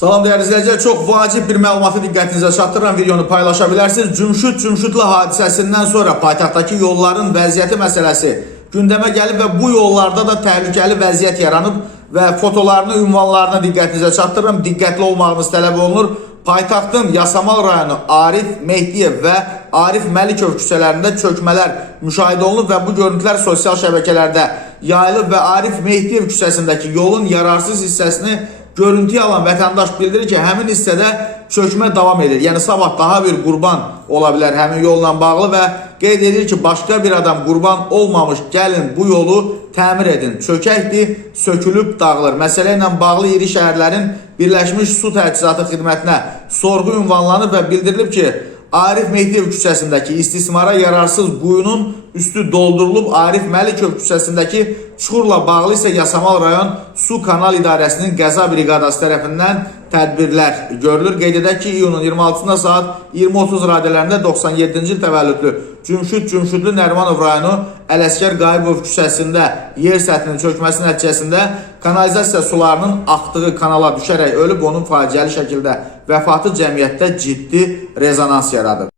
Salam değerli izləyicilər, çox vacib bir məlumatı diqqətinizə çatdıran videonu paylaşa bilərsiniz. Cümşüd hadisəsindən sonra paytaxtdakı yolların vəziyyəti məsələsi gündəmə gəlib və bu yollarda da təhlükəli vəziyyət yaranıb və fotolarını, ünvanlarını diqqətinizə çatdırıram. Diqqətli olmağınız tələb olunur. Paytaxtın Yasamal rayonu Arif Mehdiyev və Arif Məlikov küçələrində çökmələr müşahidə olunub və bu görüntülər sosial şəbəkələrdə yayılıb və Arif Mehdiyev küçəsindəki yolun yararsız hissəsini görüntüyə alan vətəndaş bildirir ki, həmin hissədə çökmə davam edir. Yəni sabah daha bir qurban ola bilər həmin yolla bağlı və qeyd edir ki, başqa bir adam qurban olmamış, gəlin bu yolu təmir edin. Çökəkdir, sökülüb dağılır. Məsələ ilə bağlı iri şəhərlərin Birləşmiş Su Təchizatı xidmətinə sorğu ünvanlanıb və bildirilib ki, Arif Mehdiyev küçəsindəki istismara yararsız quyunun üstü doldurulub. Arif Məlikov küçəsindəki çuxurla bağlı isə Yasamal rayon Su Kanal İdarəsinin qəza briqadası tərəfindən tədbirlər görülür. Qeyd edək ki, iyunun 26-da saat 20:30 radələrində 97-ci il təvəllüdlü Cümşüdlü Nərimanov rayonu Ələsgər Qayıbov küçəsində yer səthinin çökməsi nəticəsində kanalizasiya sularının axdığı kanala düşərək ölüb, onun faciəli şəkildə vəfatı cəmiyyətdə ciddi rezonans yaradır.